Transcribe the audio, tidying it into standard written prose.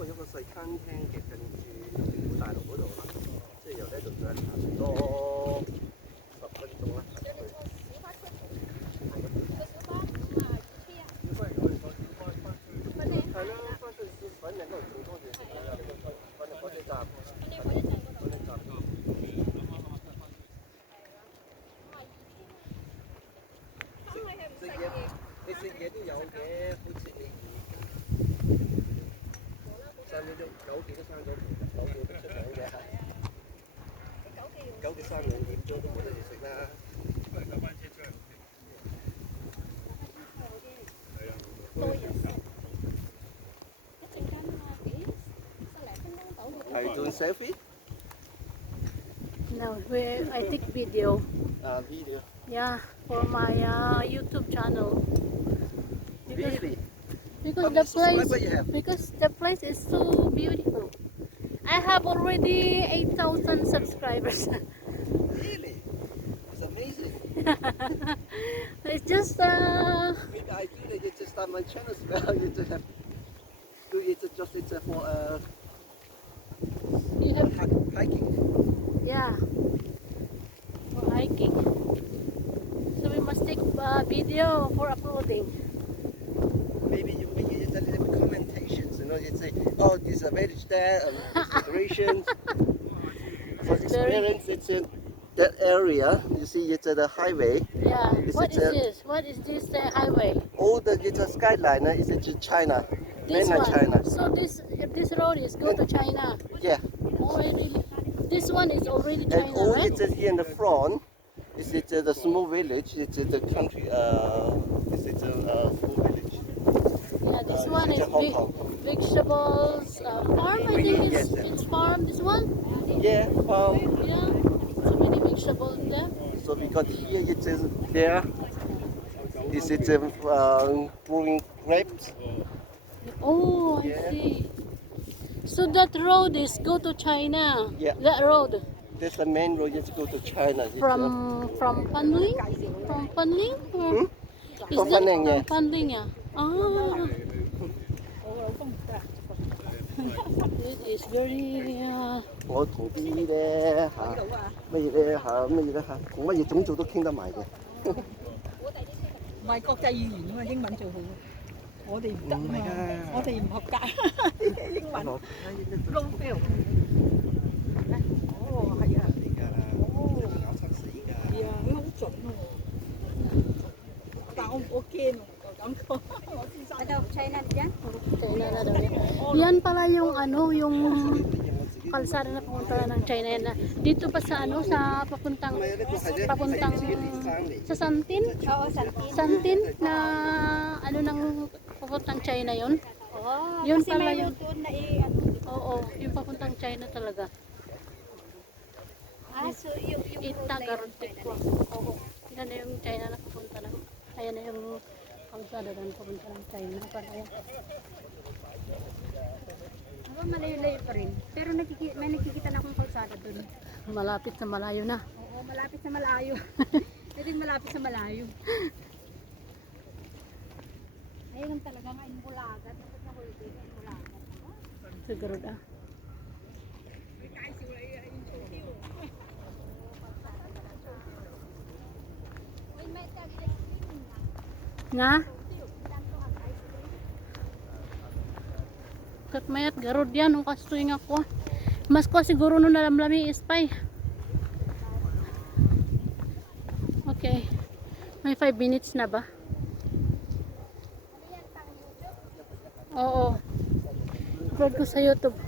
過一個細餐廳嘅近住政府大樓嗰度啦，即係由呢度再行多10分鐘啦。係啦，翻去粉嶺嗰度仲多嘢食啦，粉嶺火車站。你食嘢都有嘅，好似你生咗9記都生咗9記都出場嘅，9記生2點鐘都冇得嘢食啦。Are you doing selfie? No, I take video. Video. Yeah, for my YouTube channel. Really? Because the place is so beautiful. I have already 8,000 subscribers. Really? It's amazing. It's just Maybe I feel that you just start my channel as well. You just have do it just for you have hiking. yeah for hiking. So we must take video for uploading. Maybe you make it a little commentations. You know, you say, oh, there's a village there, considerations. For experience, it's in that area. You see, it's at the highway. Yeah. What is this? What is this highway? All the skyline is in China, This mainland one. China. So this road is go to China. Yeah. Oh, really? This one is already And China, all right? it's here in the front is the small village. It's the country. It's a small village. Yeah, this one is Hong Kong. vegetables farm. I think Yes, it's farm. This one. Yeah. Yeah. So many vegetables there. So because here it is there. Is it growing grapes? Oh, I Yeah. see. So that road is go to China. Yeah. That road That's the main road to go to China. from Panling? From Panling? Or is From that Panling, from yes. Panling? Yeah. Ah. It is very 我同啲咧嚇乜嘢咧嚇乜嘢咧嚇，同乜嘢種族都傾得埋嘅。唔係國際語言啊嘛，英文最好。我哋唔得嘛，我哋唔合格。英文 low fail。哦，係啊。搞親死㗎。係啊，佢好準喎。但我驚喎，唔夠膽講。我先生。Ano, China dyan? China na daw yan. Yan pala yung yung kalsada na papunta ng China yan na. Dito pa sa sa papuntang sa Santin? Oo, Santin. Santin na ng papuntang China yon. Oo, Yun kasi pala may yung doon na oo, yung papuntang China talaga. so yung Itagaruntik ko. Oo. Yan na yung China na papunta na. Ayan na yung kalsada doon papunta ng China. Parang malayo-layo pa rin. Pero may nakikita na akong kalsada doon. malapit na malayo na. Oo, malapit sa malayo. Pwede malapit sa malayo. Ayun talaga nga, Bulagat. Dapat na huli din, Bulagat. Siguro da. Nga? Kakmayat garod yan ang kastoy nga ko. Mas ko siguro nung nalamlami ispay. Okay. May 5 minutes na ba? Oo. Upload ko sa YouTube.